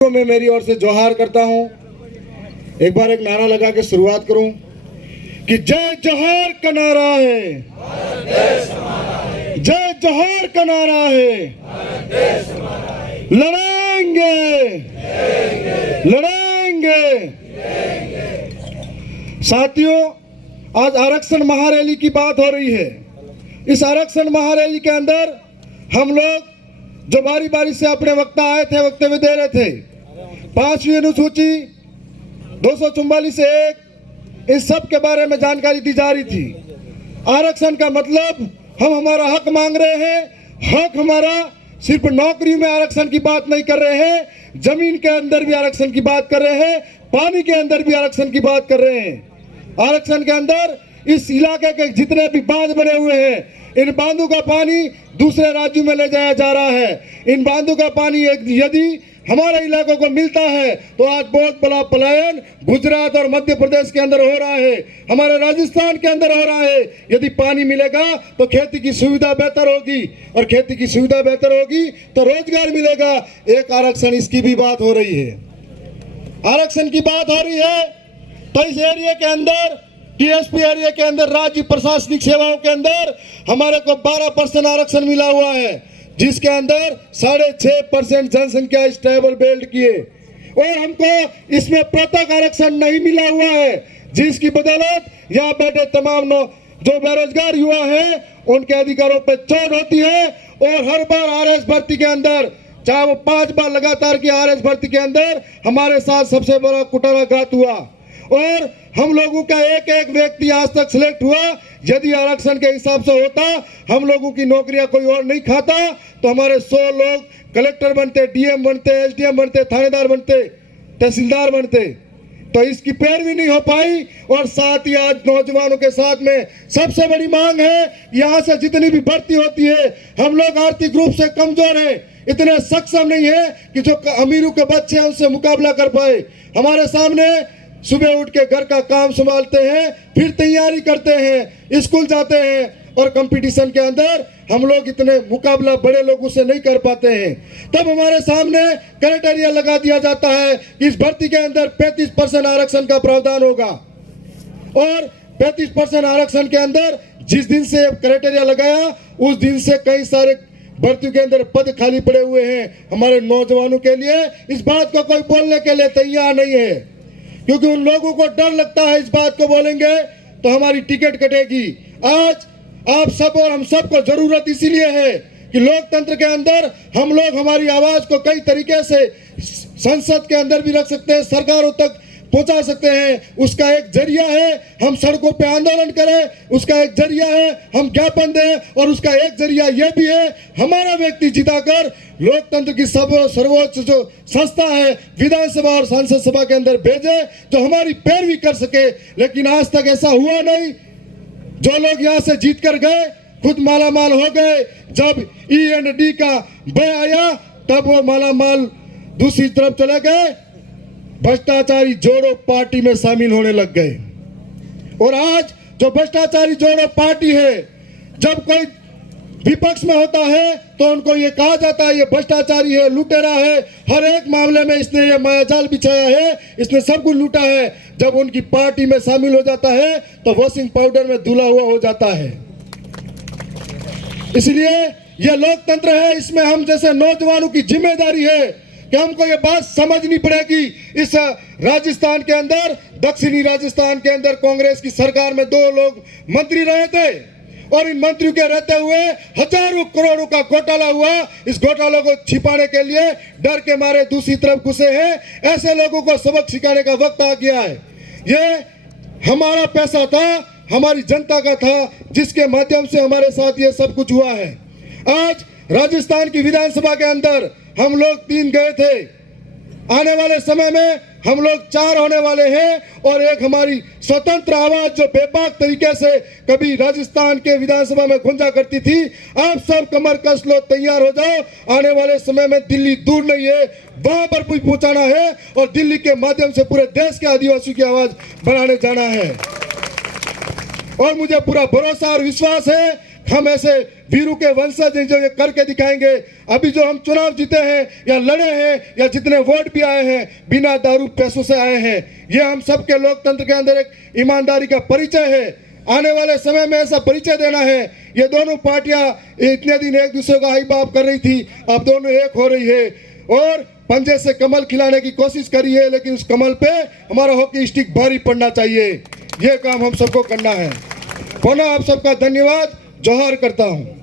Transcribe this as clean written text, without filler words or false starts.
मैं मेरी ओर से जोहार करता हूं। एक बार एक नारा लगा के शुरुआत करूं कि जय जोहार का नारा है, जय जोहार का नारा है, लड़ेंगे लड़ेंगे। साथियों, आज आरक्षण महारैली की बात हो रही है। इस आरक्षण महारैली के अंदर हम लोग जो बारी बारी से अपने वक्ता आए थे, वक्तव्य दे रहे थे। 5वीं अनुसूची 244 से 1 इस सब के बारे में जानकारी दी जा रही थी। आरक्षण का मतलब हम हमारा हक मांग रहे हैं। हक हमारा सिर्फ नौकरी में आरक्षण की बात नहीं कर रहे हैं, जमीन के अंदर भी आरक्षण की बात कर रहे हैं, पानी के अंदर भी आरक्षण की बात कर रहे हैं। आरक्षण के अंदर इस इलाके के जितने भी बांध बने हुए हैं, इन बांधों का पानी दूसरे राज्यों में ले जाया जा रहा है। इन बांधों का पानी यदि हमारे इलाकों को मिलता है तो आज बहुत बड़ा पलायन गुजरात और मध्य प्रदेश के अंदर हो रहा है, हमारे राजस्थान के अंदर हो रहा है। यदि पानी मिलेगा तो खेती की सुविधा बेहतर होगी, और खेती की सुविधा बेहतर होगी तो रोजगार मिलेगा। एक आरक्षण इसकी भी बात हो रही है, आरक्षण की बात हो रही है। तो इस एरिया के अंदर, टीएसपी एरिया के अंदर, राज्य प्रशासनिक सेवाओं के अंदर हमारे को 12% आरक्षण मिला हुआ है, जिसके अंदर 6.5% जनसंख्या इस ट्राइबल बेल्ट की है। और हमको इसमें पृथक आरक्षण नहीं मिला हुआ है, जिसकी बदौलत यहाँ बैठे तमाम जो बेरोजगार युवा हैं उनके अधिकारों पर चोट होती है। और हर बार आरएस भर्ती के अंदर, चाहे वो 5 बार लगातार की आरएस भर्ती के अंदर हमारे साथ सबसे बड़ा कुटाराघात हुआ। और हम लोगों का एक एक व्यक्ति आज तक सिलेक्ट हुआ। यदि आरक्षण के हिसाब से होता, हम लोगों की नौकरियां कोई और नहीं खाता, तो हमारे 100 लोग कलेक्टर बनते, डीएम बनते, एसडीएम बनते, थानेदार बनते, तहसीलदार बनते। तो इसकी पैरवी नहीं हो पाई। और साथ ही आज नौजवानों के साथ में सबसे बड़ी मांग है, यहाँ से जितनी भी भर्ती होती है, हम लोग आर्थिक रूप से कमजोर हैं, इतने सक्षम नहीं है कि जो अमीरों के बच्चे हैं उनसे मुकाबला कर पाए। हमारे सामने सुबह उठ के घर का काम संभालते हैं, फिर तैयारी करते हैं, स्कूल जाते हैं, और कंपटीशन के अंदर हम लोग इतने मुकाबला बड़े लोगों से नहीं कर पाते हैं। तब हमारे सामने क्राइटेरिया लगा दिया जाता है कि इस भर्ती के अंदर 35% आरक्षण का प्रावधान होगा। और 35% आरक्षण के अंदर जिस दिन से क्राइटेरिया लगाया, उस दिन से कई सारे भर्ती के अंदर पद खाली पड़े हुए हैं हमारे नौजवानों के लिए। इस बात को कोई बोलने के लिए तैयार नहीं है, क्योंकि उन लोगों को डर लगता है इस बात को बोलेंगे तो हमारी टिकट कटेगी। आज आप सब और हम सब को जरूरत इसीलिए है कि लोकतंत्र के अंदर हम लोग हमारी आवाज को कई तरीके से संसद के अंदर भी रख सकते हैं, सरकारों तक पहुंचा सकते हैं। उसका एक जरिया है हम सड़कों पे आंदोलन करें, उसका एक जरिया है हम ज्ञापन दें, और उसका एक जरिया यह भी है हमारा व्यक्ति जिताकर लोकतंत्र की सर्वोच्च जो संस्था है विधानसभा और संसद सभा के अंदर भेजे, जो हमारी पैरवी कर सके। लेकिन आज तक ऐसा हुआ नहीं। जो लोग यहाँ से जीत कर गए खुद मालामाल हो गए। जब E&D का बय आया तब वो मालामाल दूसरी तरफ चले गए, भ्रष्टाचारी जोड़ो पार्टी में शामिल होने लग गए। और आज जो भ्रष्टाचारी जोड़ो पार्टी है, जब कोई विपक्ष में होता है तो उनको ये कहा जाता है ये भ्रष्टाचारी है, लुटेरा है, हर एक मामले में इसने ये मायाजाल बिछाया है, इसने सब कुछ लूटा है। जब उनकी पार्टी में शामिल हो जाता है तो वॉशिंग पाउडर में धुला हुआ हो जाता है। इसलिए ये लोकतंत्र है, इसमें हम जैसे नौजवानों की जिम्मेदारी है कि हमको ये बात समझनी पड़ेगी। इस राजस्थान के अंदर, दक्षिणी राजस्थान के अंदर कांग्रेस की सरकार में 2 लोग मंत्री रहे थे, और इन मंत्रियों के रहते हुए हजारों करोड़ों का घोटाला हुआ। इस घोटालों को छिपाने के लिए डर के मारे दूसरी तरफ घुसे हैं। ऐसे लोगों को सबक सिखाने का वक्त आ गया है। ये हमारा पैसा था, हमारी जनता का था, जिसके माध्यम से हमारे साथ ये सब कुछ हुआ है। आज राजस्थान की विधानसभा के अंदर हम लोग 3 गए थे, आने वाले समय में हम लोग 4 होने वाले हैं। और एक हमारी स्वतंत्र आवाज जो बेबाक तरीके से कभी राजस्थान के विधानसभा में गूंजा करती थी, आप सब कमर कस लो, तैयार हो जाओ। आने वाले समय में दिल्ली दूर नहीं है, वहां पर कुछ पहुंचाना है, और दिल्ली के माध्यम से पूरे देश के आदिवासियों की आवाज बढ़ाने जाना है। और मुझे पूरा भरोसा और विश्वास है हम ऐसे वीरों के वंशज हैं जो ये करके दिखाएंगे। अभी जो हम चुनाव जीते हैं या लड़े हैं या जितने वोट भी आए हैं बिना दारू पैसों से आए हैं। ये हम सबके लोकतंत्र के अंदर एक ईमानदारी का परिचय है। आने वाले समय में ऐसा परिचय देना है। ये दोनों पार्टियां इतने दिन एक दूसरे का हाई बाप कर रही थी, अब दोनों एक हो रही है और पंजे से कमल खिलाने की कोशिश करी है, लेकिन उस कमल पे हमारा हॉकी स्टिक भारी पड़ना चाहिए। ये काम हम सबको करना है। पुनः आप सबका धन्यवाद, जोहार करता हूं।